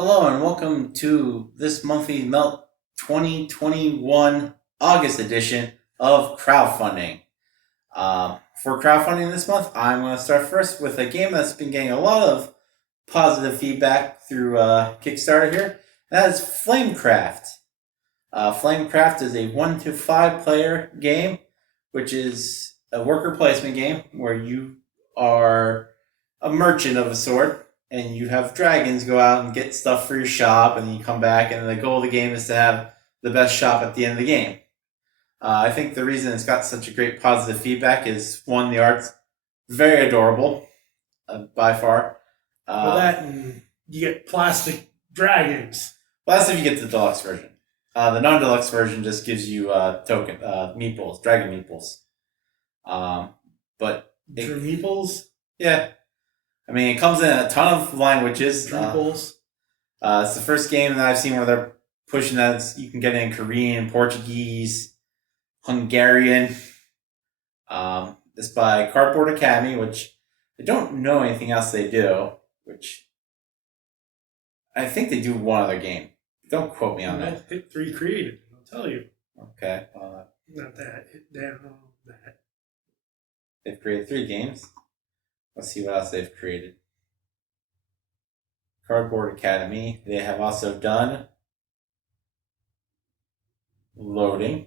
Hello and welcome to this monthly Melt 2021 August edition of Crowdfunding. For crowdfunding this month, I'm going to start first with a game that's been getting a lot of positive feedback through Kickstarter here. That is Flamecraft. Flamecraft is a 1 to 5 player game, which is a worker placement game where you are a merchant of a sort and you have dragons go out and get stuff for your shop, and then you come back, and the goal of the game is to have the best shop at the end of the game. I think the reason it's got such a great positive feedback is, one, the art's very adorable, by far. Well, that and you get plastic dragons. Well, that's if you get the deluxe version. The non-deluxe version just gives you meatballs, dragon meatballs. But Meeples? Yeah, I mean, it comes in a ton of languages. Meeples. It's the first game that I've seen where they're pushing that you can get it in Korean, Portuguese, Hungarian. It's by Cardboard Academy, which I don't know anything else they do, which I think they do one other game. Don't quote me on that. Hit 3 created, I'll tell you. Okay. Not that. Hit down that. They've created 3 games. Let's see what else they've created. Cardboard Academy. They have also done Loading.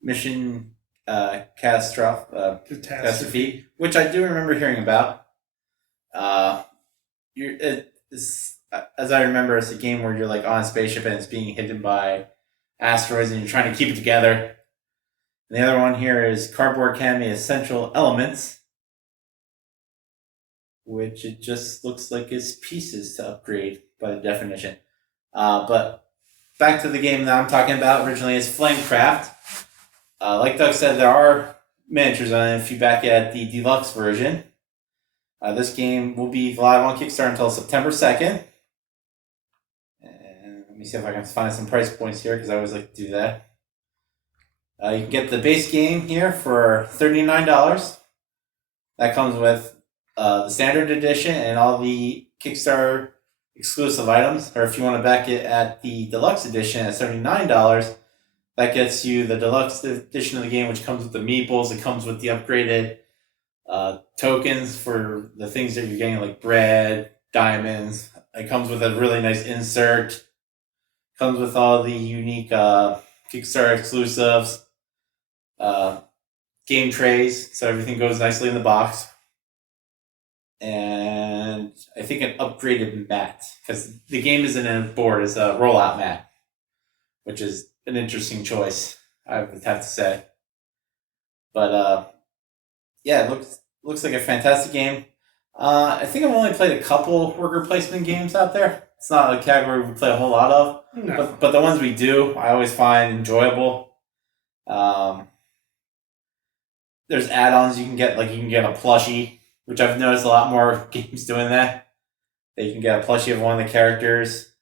Mission Catastrophe, which I do remember hearing about. As I remember, it's a game where you're like on a spaceship and it's being hidden by asteroids and you're trying to keep it together. And the other one here is Cardboard Academy Essential Elements, which it just looks like it's pieces to upgrade by the definition. But back to the game that I'm talking about originally is Flamecraft. Like Doug said, there are miniatures on it if you back it at the deluxe version. This game will be live on Kickstarter until September 2nd. And let me see if I can find some price points here, because I always like to do that. You can get the base game here for $39. That comes with the standard edition and all the Kickstarter exclusive items. Or if you want to back it at the deluxe edition at $79, that gets you the deluxe edition of the game, which comes with the meeples. It comes with the upgraded tokens for the things that you're getting, like bread, diamonds. It comes with a really nice insert. Comes with all the unique Kickstarter exclusives. Game trays, so everything goes nicely in the box. And I think an upgraded mat, because the game isn't a board, it's a rollout mat, which is an interesting choice, I would have to say. But yeah, it looks like a fantastic game. I think I've only played a couple worker placement games out there. It's not a category we play a whole lot of, No. but the ones we do, I always find enjoyable. There's add-ons you can get, like you can get a plushie, which I've noticed a lot more games doing that. That you can get a plushie of one of the characters.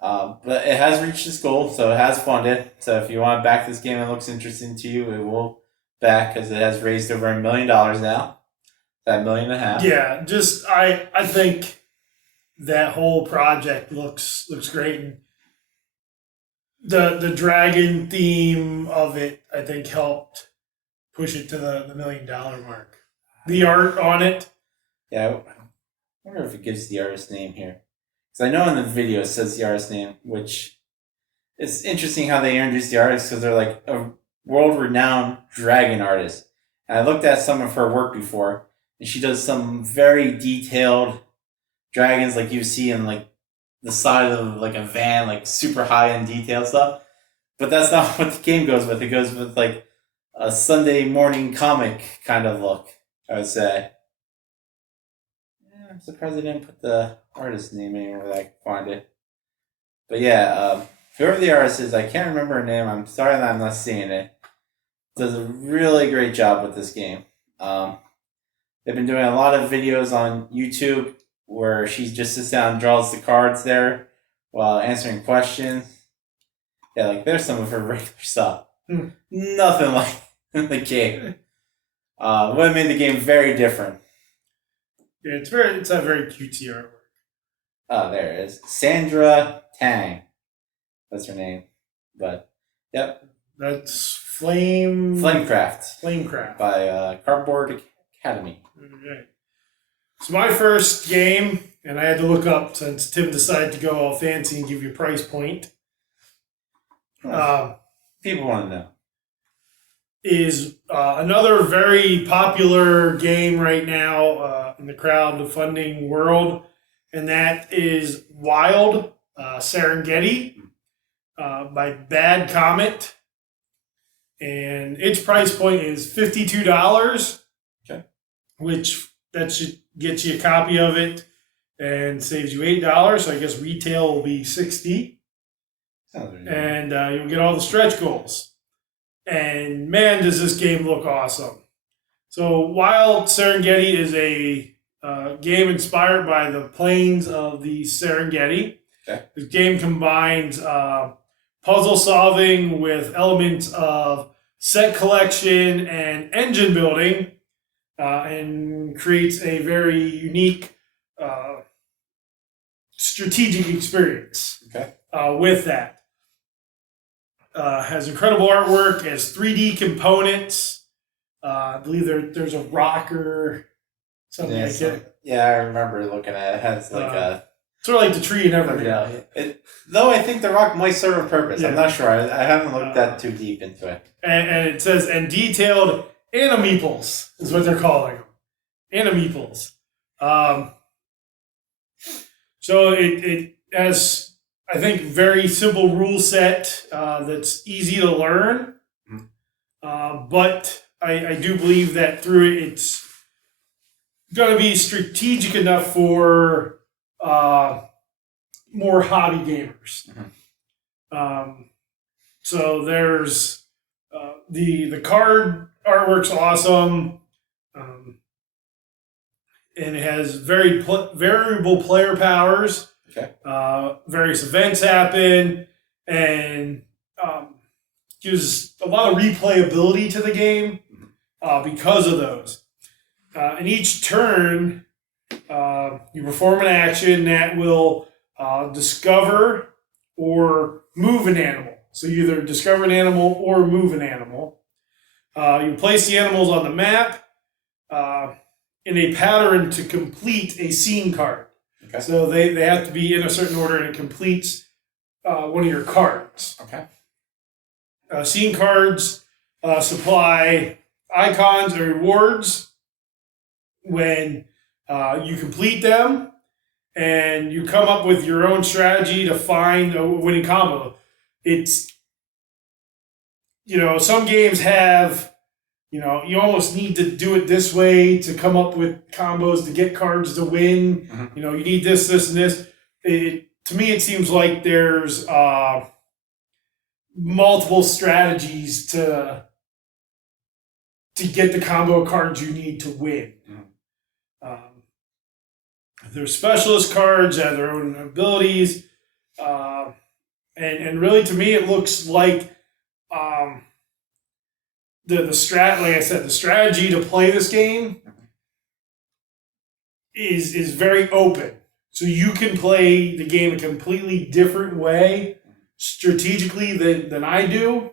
But it has reached its goal, so it has funded. So if you want to back this game and it looks interesting to you, it will back, because it has raised over $1 million now. That $1.5 million. Yeah, just I think that whole project looks great, and the dragon theme of it, I think, helped push it to the $1 million mark. The art on it. Yeah, I wonder if it gives the artist name here. Because I know in the video it says the artist name, which it's interesting how they introduce the artist, because they're like a world-renowned dragon artist. And I looked at some of her work before, and she does some very detailed dragons like you see in like the side of like a van, like super high-end detailed stuff. But that's not what the game goes with. It goes with like a Sunday morning comic kind of look, I would say. Yeah, I'm surprised they didn't put the artist name anywhere that I can find it. But yeah, whoever the artist is, I can't remember her name. I'm sorry that I'm not seeing it. Does a really great job with this game. They've been doing a lot of videos on YouTube where she just sits down and draws the cards there while answering questions. Yeah, like there's some of her regular stuff. Nothing like in the game. What made the game very different? Yeah, it's a very cutesy artwork. Oh, there it is. Sandra Tang. That's her name. But, yep. That's Flamecraft. Flamecraft. By Cardboard Academy. Okay. So my first game, and I had to look up since Tim decided to go all fancy and give you a price point. People want to know. Is another very popular game right now in the crowdfunding world, and that is Wild Serengeti by Bad Comet. And its price point is $52. Okay. Which that should get you a copy of it and saves you $8. So I guess retail will be $60. Sounds really good. And you'll get all the stretch goals. And man, does this game look awesome. So Wild Serengeti is a game inspired by the plains of the Serengeti. Okay. This game combines puzzle solving with elements of set collection and engine building, and creates a very unique strategic experience with that. Has incredible artwork, has 3D components. I believe there's a rocker, something like that. Yeah, I remember looking at it. It has like a... Sort of like the tree and everything. Though I think the rock might serve a purpose. Yeah. I'm not sure. I haven't looked that too deep into it. And it says, and detailed animeeples is what they're calling them. Animeeples. So it has, I think, very simple rule set that's easy to learn. But I do believe that through it, it's going to be strategic enough for more hobby gamers. So there's the card artwork's awesome, and it has very variable player powers. Okay. Various events happen, and gives a lot of replayability to the game because of those. In each turn, you perform an action that will discover or move an animal. So you either discover an animal or move an animal. You place the animals on the map in a pattern to complete a scene card. Okay. So they have to be in a certain order, and it completes one of your cards. Okay. Scene cards supply icons or rewards when you complete them, and you come up with your own strategy to find a winning combo. It's, some games have, you almost need to do it this way to come up with combos to get cards to win. You need this, and this. To me, it seems like there's multiple strategies to get the combo cards you need to win. There's specialist cards that have their own abilities, and really, to me, it looks like the strategy to play this game is very open. So you can play the game a completely different way strategically than I do,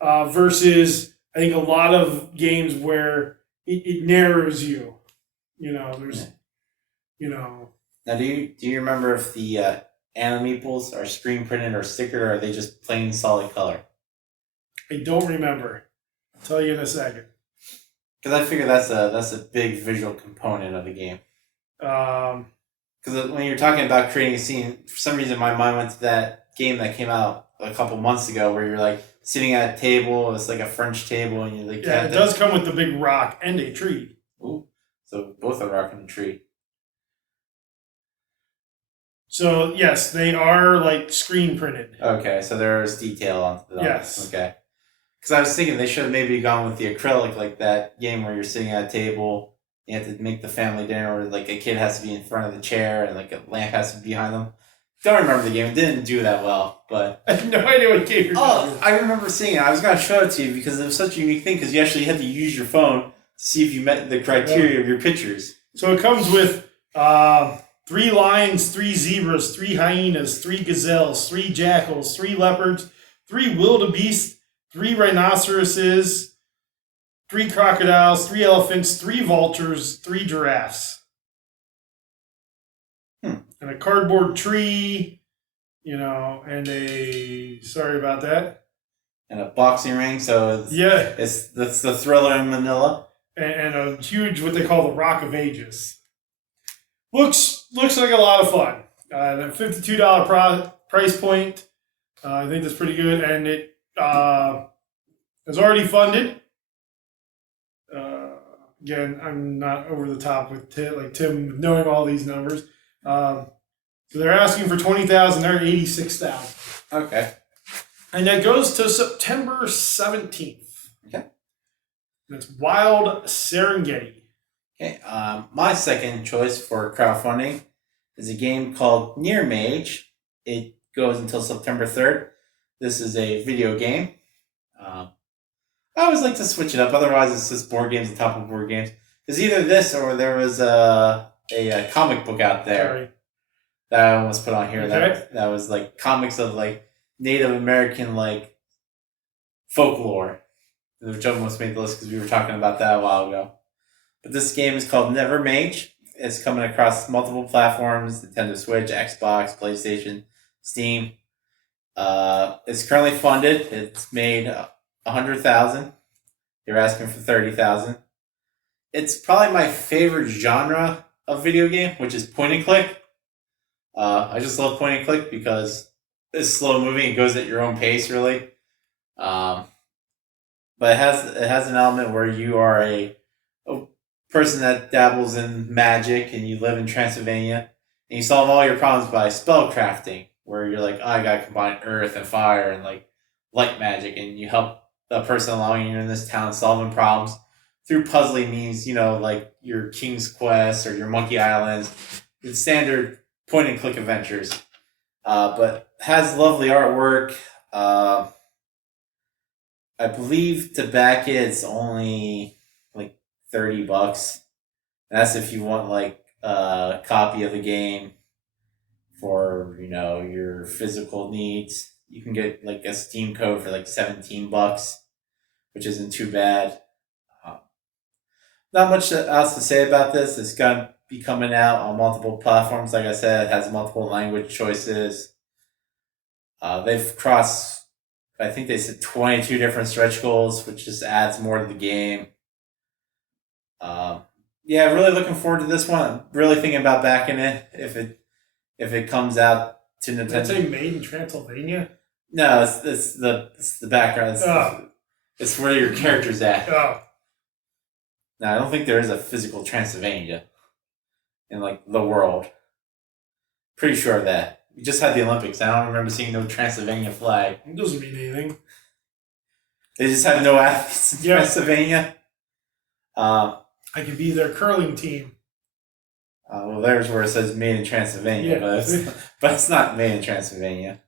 versus I think a lot of games where it narrows you. There's, Now, do you remember if the animeeples are screen printed or stickered, or are they just plain solid color? I don't remember. I'll tell you in a second. Because I figure that's a big visual component of the game. Because when you're talking about creating a scene, for some reason my mind went to that game that came out a couple months ago where you're like sitting at a table, it's like a French table, and you like it does come with the big rock and a tree. Ooh, so both a rock and a tree. So yes, they are like screen printed. Okay, so there's detail onto them. Yes. Okay. Because I was thinking they should have maybe gone with the acrylic, like that game where you're sitting at a table, you have to make the family dinner, or like a kid has to be in front of the chair and like a lamp has to be behind them. Don't remember the game. It didn't do that well, but I have no idea what game you're talking about. I remember seeing it. I was going to show it to you because it was such a unique thing because you actually had to use your phone See if you met the criteria of your pictures. So it comes with 3 lions, 3 zebras, 3 hyenas, 3 gazelles, 3 jackals, 3 leopards, 3 wildebeest, 3 rhinoceroses, 3 crocodiles, 3 elephants, 3 vultures, 3 giraffes. And a cardboard tree, and sorry about that. And a boxing ring, so that's the Thriller in Manila. And a huge, what they call the Rock of Ages. Looks like a lot of fun. The $52 price point, I think that's pretty good, and it is already funded. Again, I'm not over the top with Tim knowing all these numbers. So they're asking for $20,000. They're at $86,000. Okay. And that goes to September 17th. Okay. That's Wild Serengeti. Okay. My second choice for crowdfunding is a game called near-mage. It goes until September 3rd. This is a video game. I always like to switch it up. Otherwise, it's just board games on top of board games. It's either this or there was a comic book out there that I almost put on here. Okay. That was like comics of like Native American like folklore, which almost made the list because we were talking about that a while ago. But this game is called near-mage. It's coming across multiple platforms: Nintendo Switch, Xbox, PlayStation, Steam. It's currently funded. It's made $100,000. You're asking for $30,000. It's probably my favorite genre of video game, which is point and click. I just love point and click because it's slow moving. It goes at your own pace, really. But it has an element where you are a person that dabbles in magic and you live in Transylvania and you solve all your problems by spell crafting, where you're like, oh, I gotta combine earth and fire and like light magic, and you help the person allowing you in this town solving problems through puzzling means, like your King's Quest or your Monkey Islands, the standard point and click adventures. But has lovely artwork. I believe to back it, it's only like $30. That's if you want like a copy of the game for your physical needs. You can get like a Steam code for like $17, which isn't too bad. Not much else to say about this. It's gonna be coming out on multiple platforms. Like I said, it has multiple language choices. They've crossed, I think they said 22 different stretch goals, which just adds more to the game. Yeah, really looking forward to this one. Really thinking about backing it if it comes out to Nintendo. Did I say made in Transylvania? No, it's the background. It's where your character's at. Oh. No, I don't think there is a physical Transylvania in like the world. Pretty sure of that. We just had the Olympics. I don't remember seeing no Transylvania flag. It doesn't mean anything. They just have no athletes in Transylvania. I could be their curling team. Well, there's where it says made in Transylvania, but it's not made in Transylvania.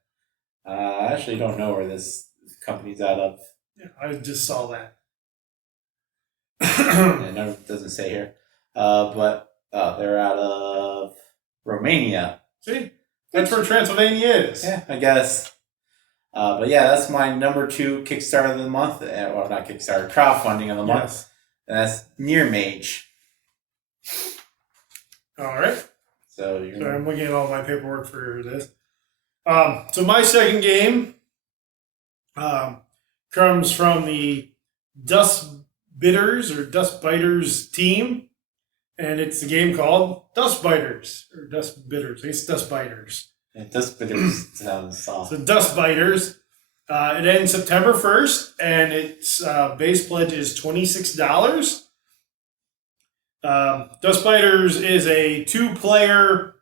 I actually don't know where this company's out of. Yeah, I just saw that. No, it doesn't say here. But they're out of Romania. See? That's where Transylvania is. Yeah, I guess. But yeah, that's my number 2 Kickstarter of the month. Well, not Kickstarter, crowdfunding of the month. Yes. And that's near-mage. All right. So I'm looking at all my paperwork for this. So my second game comes from the Dust Biters team, and it's a game called Dust Biters or Dust Bitters. It's Dust Biters. Yeah, Dust Biters sounds soft. So Dust Biters. It ends September 1st, and its base pledge is $26. Dust Biters is a 2-player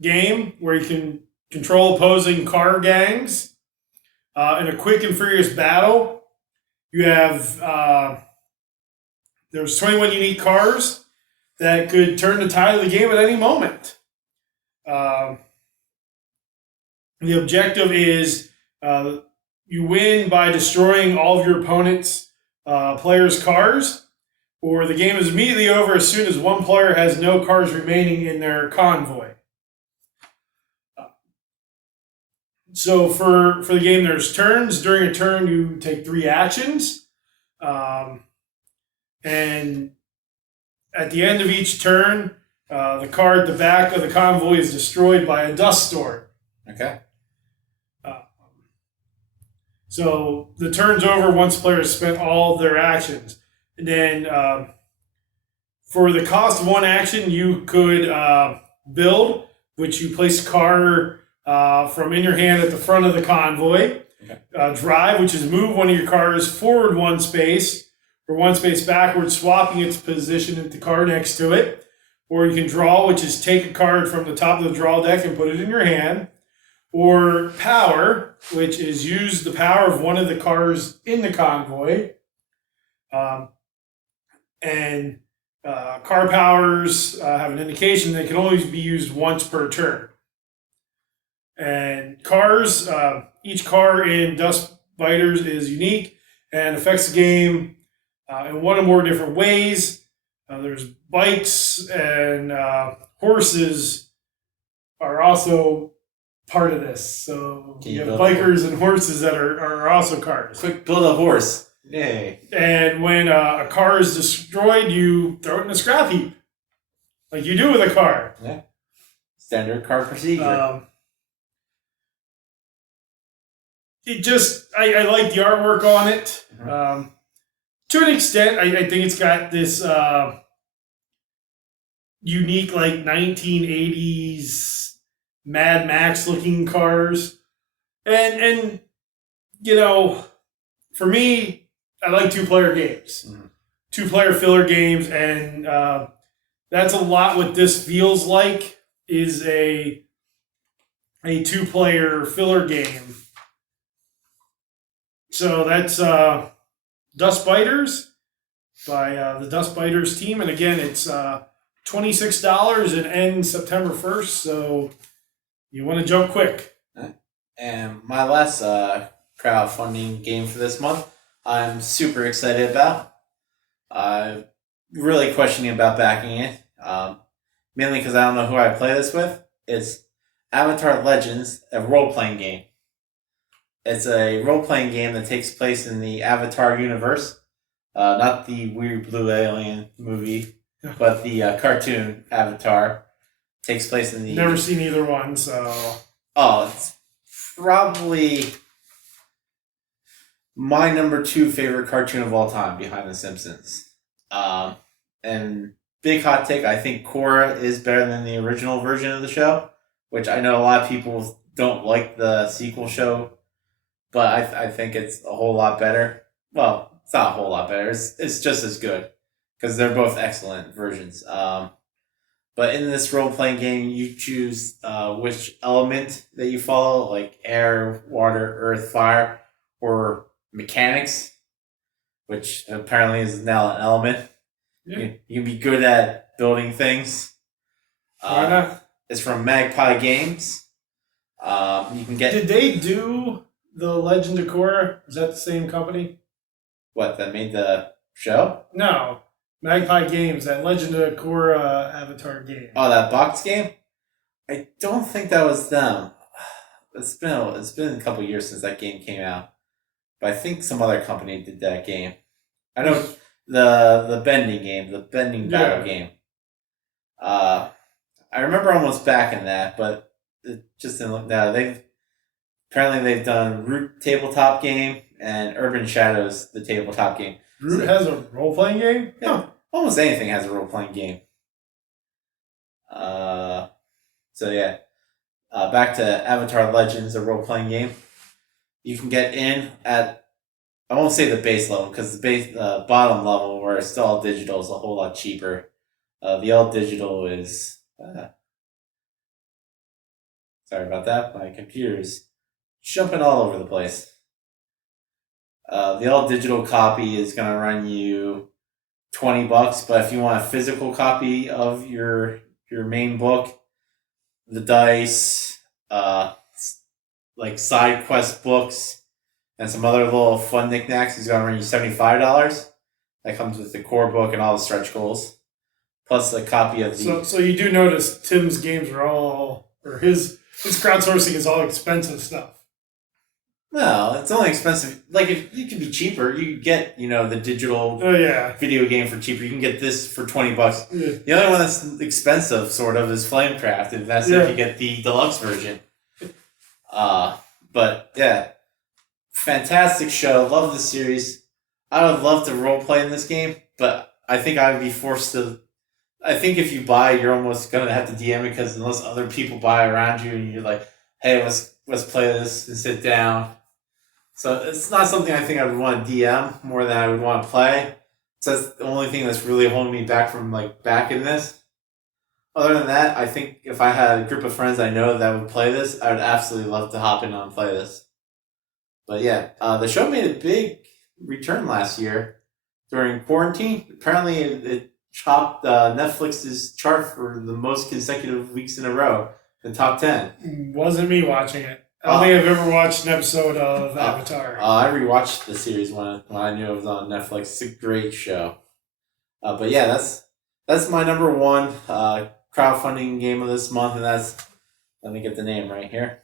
game where you can control opposing car gangs in a quick and furious battle. You have there's 21 unique cars that could turn the tide of the game at any moment. The objective is you win by destroying all of your opponent's players' cars or the game is immediately over as soon as one player has no cards remaining in their convoy. So for the game, there's turns. During a turn, you take 3 actions. And at the end of each turn, the card at the back of the convoy is destroyed by a dust storm. Okay. So the turn's over once players spent all their actions. And then for the cost of 1 action, you could build, which you place a card from in your hand at the front of the convoy. Okay. Drive, which is move one of your cards forward 1 space or 1 space backward, swapping its position at the card next to it. Or you can draw, which is take a card from the top of the draw deck and put it in your hand. Or power, which is use the power of one of the cards in the convoy. And car powers have an indication that can only be used once per turn. And cars, each car in Dust Biters is unique and affects the game in one or more different ways. There's bikes and horses are also part of this. So you have bikers and horses that are also cars. Quick build a horse. Yay. And when a car is destroyed, you throw it in a scrap heap. Like you do with a car. Yeah. Standard card procedure. I like the artwork on it. To an extent, I think it's got this unique, like 1980s Mad Max looking cars. And you know, for me, I like 2-player games. 2-player filler games, and that's a lot what this feels like, is a 2-player filler game. So that's Dust Biters by the Dust Biters team. And again, it's $26 and ends September 1st. So you want to jump quick. And my last crowdfunding game for this month, I'm super excited about. Really questioning about backing it. Mainly because I don't know who I play this with. It's Avatar Legends, a role-playing game. It's a role-playing game that takes place in the Avatar universe. Not the weird blue alien movie, but the cartoon Avatar. Takes place in the... Never seen either one, so... Oh, it's probably my number 2 favorite cartoon of all time, behind The Simpsons. And big hot take, I think Korra is better than the original version of the show, which I know a lot of people don't like the sequel show, but I think it's a whole lot better. Well, it's not a whole lot better. It's just as good, because they're both excellent versions. But in this role-playing game, you choose which element that you follow, like air, water, earth, fire, or mechanics, which apparently is now an element. Yeah. You can be good at building things. Why not? It's from Magpie Games. You can get... Did they do the Legend of Korra? Is that the same company? What, that made the show? No. Magpie Games, that Legend of Korra Avatar game. Oh, that box game? I don't think that was them. It's been a couple years since that game came out. But I think some other company did that game. I know the bending game, the bending battle game. I remember almost backing that, but it just didn't look... No, they've done Root tabletop game and Urban Shadows, the tabletop game. Root has a role-playing game? Yeah, almost anything has a role-playing game. So yeah, back to Avatar Legends, a role-playing game. You can get in at, I won't say the base level, because the bottom level, where it's still all digital, is a whole lot cheaper. The all digital is... sorry about that, my computer's jumping all over the place. The all digital copy is going to run you $20, but if you want a physical copy of your main book, the dice, like side quest books, and some other little fun knickknacks, is going to run you $75. that comes with the core book and all the stretch goals, plus a copy of the. So you do notice Tim's games are all, or his crowdsourcing is all expensive stuff. Well, it's only expensive. Like, if you can be cheaper, you can get, the digital video game for cheaper. You can get this for $20. Yeah. The only one that's expensive, sort of, is Flamecraft, and that's if you get the deluxe version. But yeah, fantastic show. Love the series. I would love to role play in this game, but I think I would be forced to. I think if you buy, you're almost gonna have to DM it, because unless other people buy around you and you're like, hey, let's play this and sit down. So it's not something I think I would want to DM more than I would want to play. So that's the only thing that's really holding me back from back in this. Other than that, I think if I had a group of friends I know that would play this, I would absolutely love to hop in and play this. But yeah, the show made a big return last year during quarantine. Apparently, it topped Netflix's chart for the most consecutive weeks in a row, the top 10. Wasn't me watching it. I don't think I've ever watched an episode of Avatar. I rewatched the series when I knew it was on Netflix. It's a great show. But yeah, that's my number one crowdfunding game of this month, and that's, let me get the name right here,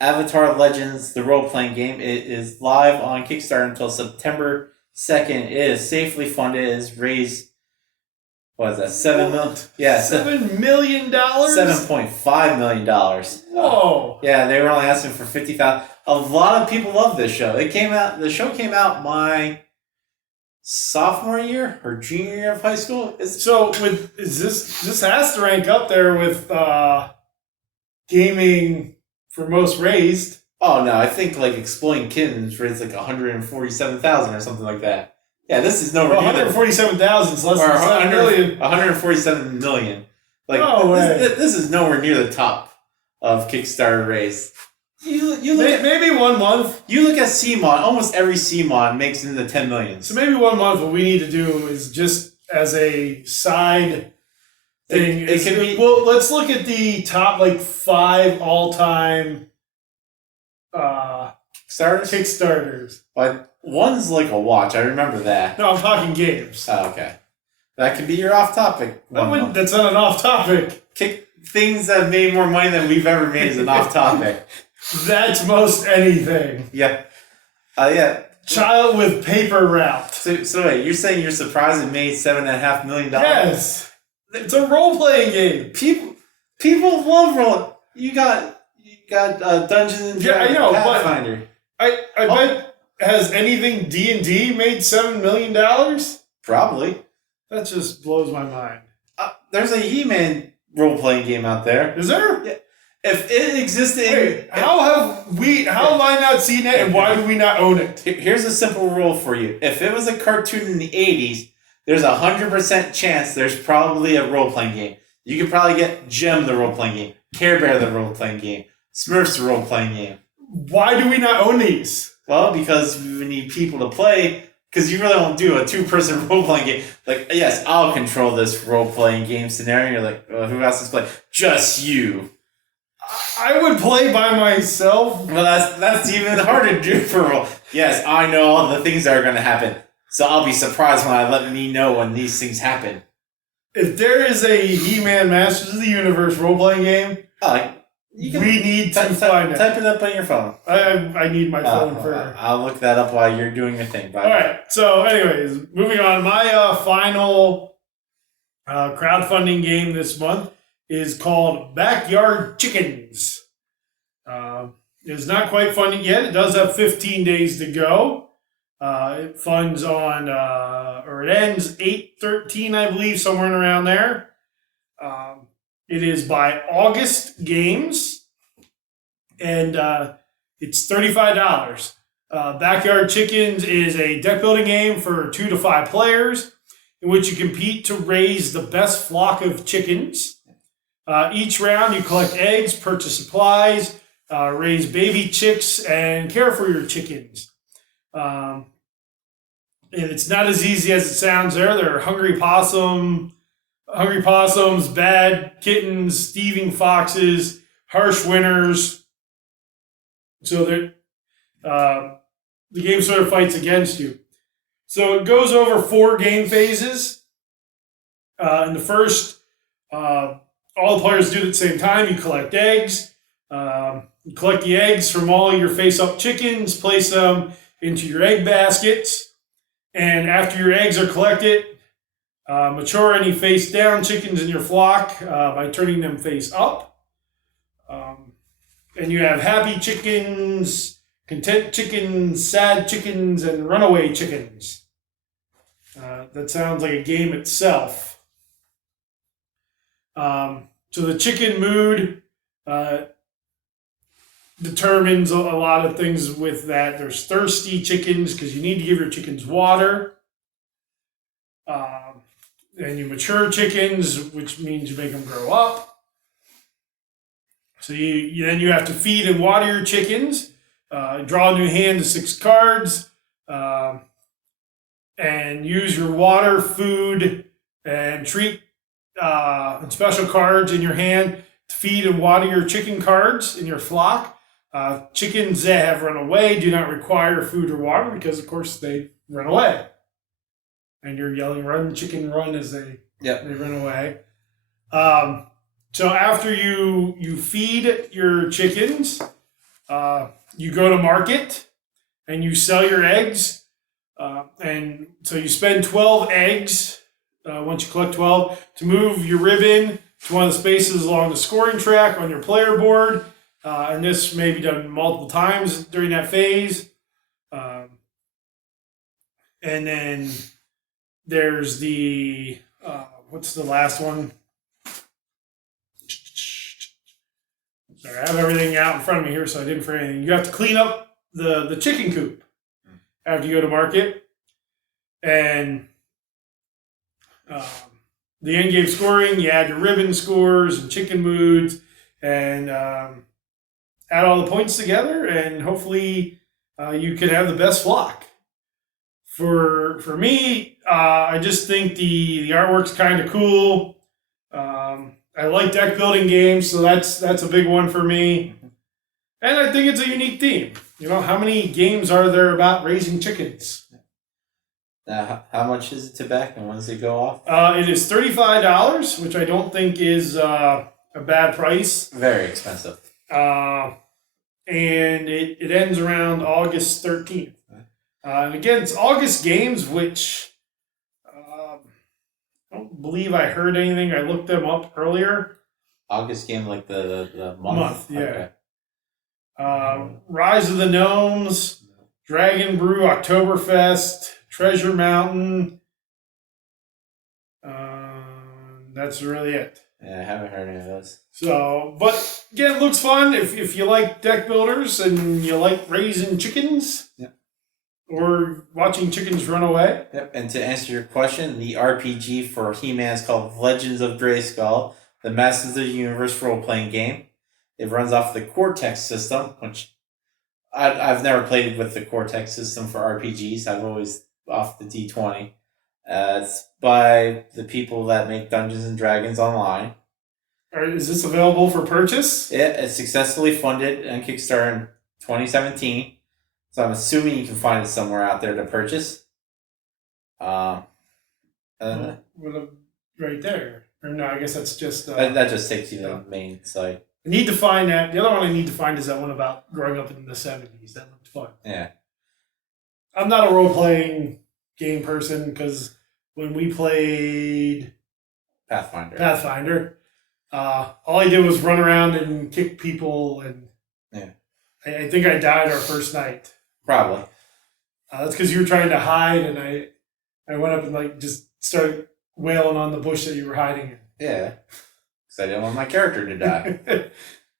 Avatar Legends, the role-playing game. It is live on Kickstarter until September 2nd. It is safely funded. It has raised, what is that, $7 million? Yeah, $7 million? $7.5 million. Whoa. Yeah, they were only asking for $50,000. A lot of people love this show. The show came out my sophomore year or junior year of high school. This has to rank up there with gaming for most raised. Oh no, I think Exploding Kittens raised $147,000 or something like that. Yeah, this is nowhere near 147,000 is less than 7 million. 147 million. This is nowhere near the top of Kickstarter raise. You look at, maybe 1 month. You look at CMON. Almost every CMON makes it into 10 million. So maybe 1 month. What we need to do is just as a side thing. It can be. Well, let's look at the top 5 all-time Kickstarters. One's like a watch. I remember that. No, I'm talking games. Oh, okay. That could be your off-topic. That's not an off-topic. Things that made more money than we've ever made is an off-topic. That's most anything. Yeah. Yeah. Child with paper route. So wait, you're saying you're surprised it made $7.5 million? Yes. It's a role-playing game. People love role. You got Dungeons and Dragons. I know, Pathfinder. But I bet. Has anything D&D made $7 million? Probably. That just blows my mind. There's a He-Man role-playing game out there. Is there? Yeah. If it existed... how have I not seen it, and why do we not own it? Here's a simple rule for you. If it was a cartoon in the 80s, there's a 100% chance there's probably a role-playing game. You could probably get Gem the role-playing game, Care Bear the role-playing game, Smurfs the role-playing game. Why do we not own these? Well, because we need people to play, because you really don't do a 2-person role-playing game. Yes, I'll control this role-playing game scenario. You're like, who else is playing? Just you. I would play by myself. Well, that's even harder to do for role. Yes, I know all the things that are going to happen, so I'll be surprised when I let me know when these things happen. If there is a He-Man Masters of the Universe role-playing game... we need to find it. Type it up on your phone. I need my phone for... I'll look that up while you're doing your thing. All right. So, anyways, moving on. My final crowdfunding game this month is called Backyard Chickens. It's not quite funded yet. It does have 15 days to go. It funds on... or it ends 8/13, I believe, somewhere around there. It is by August Games, and it's $35. Backyard Chickens is a deck building game for 2 to 5 players in which you compete to raise the best flock of chickens. Each round you collect eggs, purchase supplies, raise baby chicks, and care for your chickens. And it's not as easy as it sounds there. There are hungry possums, bad kittens, thieving foxes, harsh winters. So the game sort of fights against you. So it goes over 4 game phases. In the first, all the players do it at the same time. You collect eggs. You collect the eggs from all your face-up chickens, place them into your egg baskets, and after your eggs are collected, mature any face-down chickens in your flock by turning them face up. And you have happy chickens, content chickens, sad chickens, and runaway chickens. That sounds like a game itself. So the chicken mood determines a lot of things with that. There's thirsty chickens because you need to give your chickens water. And you mature chickens, which means you make them grow up. So then you have to feed and water your chickens. Draw a new hand to 6 cards. And use your water, food, and treat and special cards in your hand to feed and water your chicken cards in your flock. Chickens that have run away do not require food or water because, of course, they run away. And you're yelling, "Run, chicken, run," as they run away. So after you feed your chickens, you go to market and you sell your eggs. And so you spend 12 eggs, once you collect 12, to move your ribbon to one of the spaces along the scoring track on your player board. And this may be done multiple times during that phase. And then there's the, what's the last one? Sorry, I have everything out in front of me here, so I didn't forget anything. You have to clean up the chicken coop after you go to market. And the end game scoring, you add your ribbon scores and chicken moods and add all the points together, and hopefully you can have the best flock. For me, I just think the artwork's kind of cool. I like deck building games, so that's a big one for me. And I think it's a unique theme. You know, how many games are there about raising chickens? How much is it to back, and when does it go off? It is $35, which I don't think is a bad price. Very expensive. And it ends around August 13th. And again, it's August games, which I don't believe I heard anything. I looked them up earlier. August game, like the month? Yeah. Okay. Rise of the Gnomes, Dragon Brew, Oktoberfest, Treasure Mountain. That's really it. Yeah, I haven't heard any of those. So, but again, it looks fun if you like deck builders and you like raising chickens. Yep. Or watching chickens run away. Yep. And to answer your question, the RPG for He-Man is called Legends of Grayskull, the Masters of the Universe role-playing game. It runs off the Cortex system, which I've never played with the Cortex system for RPGs. I've always off the D20. It's by the people that make Dungeons and Dragons Online. Is this available for purchase? It's successfully funded on Kickstarter in 2017. So I'm assuming you can find it somewhere out there to purchase. Right there. Or no, I guess that's just... that just takes you to the main site. I need to find that. The other one I need to find is that one about growing up in the 70s. That looked fun. Yeah. I'm not a role-playing game person because when we played Pathfinder, all I did was run around and kick people, and I think I died our first night. Probably. That's because you were trying to hide, and I went up and just started wailing on the bush that you were hiding in. Yeah. Because I didn't want my character to die.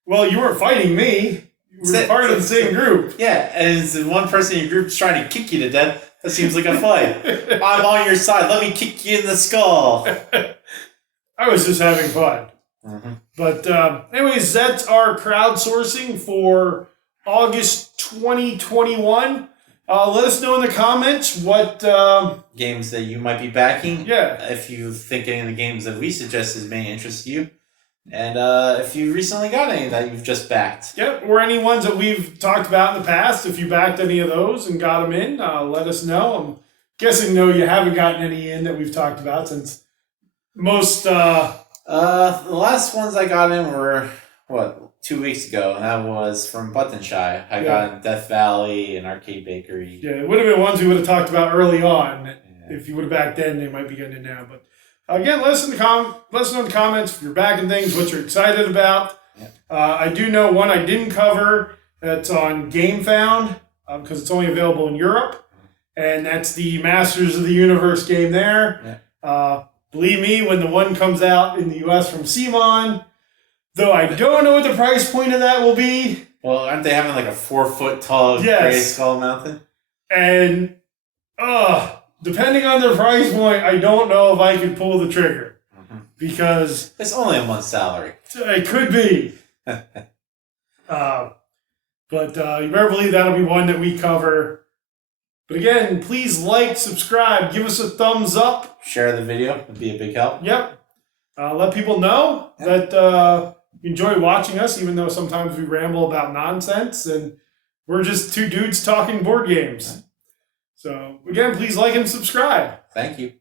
Well, you weren't fighting me. You were part of the same group. Yeah, and it's one person in your group's trying to kick you to death. That seems like a fight. I'm on your side. Let me kick you in the skull. I was just having fun. Mm-hmm. But anyways, that's our crowdsourcing for August 2021. Let us know in the comments what games that you might be backing. Yeah. If you think any of the games that we suggested may interest you. And if you recently got any that you've just backed. Yep, or any ones that we've talked about in the past. If you backed any of those and got them in, let us know. I'm guessing, no, you haven't gotten any in that we've talked about since most. The last ones I got in were, 2 weeks ago, and that was from Buttonshy. I got in Death Valley and Arcade Bakery. Yeah, it would have been ones we would have talked about early on. Yeah. If you would have back then, they might be getting it now. But again, listen in the comments if you're backing things, what you're excited about. Yeah. I do know one I didn't cover that's on GameFound because it's only available in Europe, and that's the Masters of the Universe game there. Yeah. Believe me, when the one comes out in the US from Simon, though I don't know what the price point of that will be. Well, aren't they having like a 4-foot tall Gray Skull Mountain? And depending on their price point, I don't know if I can pull the trigger. Because it's only a month's salary. It could be. But you better believe that'll be one that we cover. But again, please like, subscribe, give us a thumbs up. Share the video. It'd be a big help. Yep. Let people know that you enjoy watching us, even though sometimes we ramble about nonsense. And we're just two dudes talking board games. So, again, please like and subscribe. Thank you.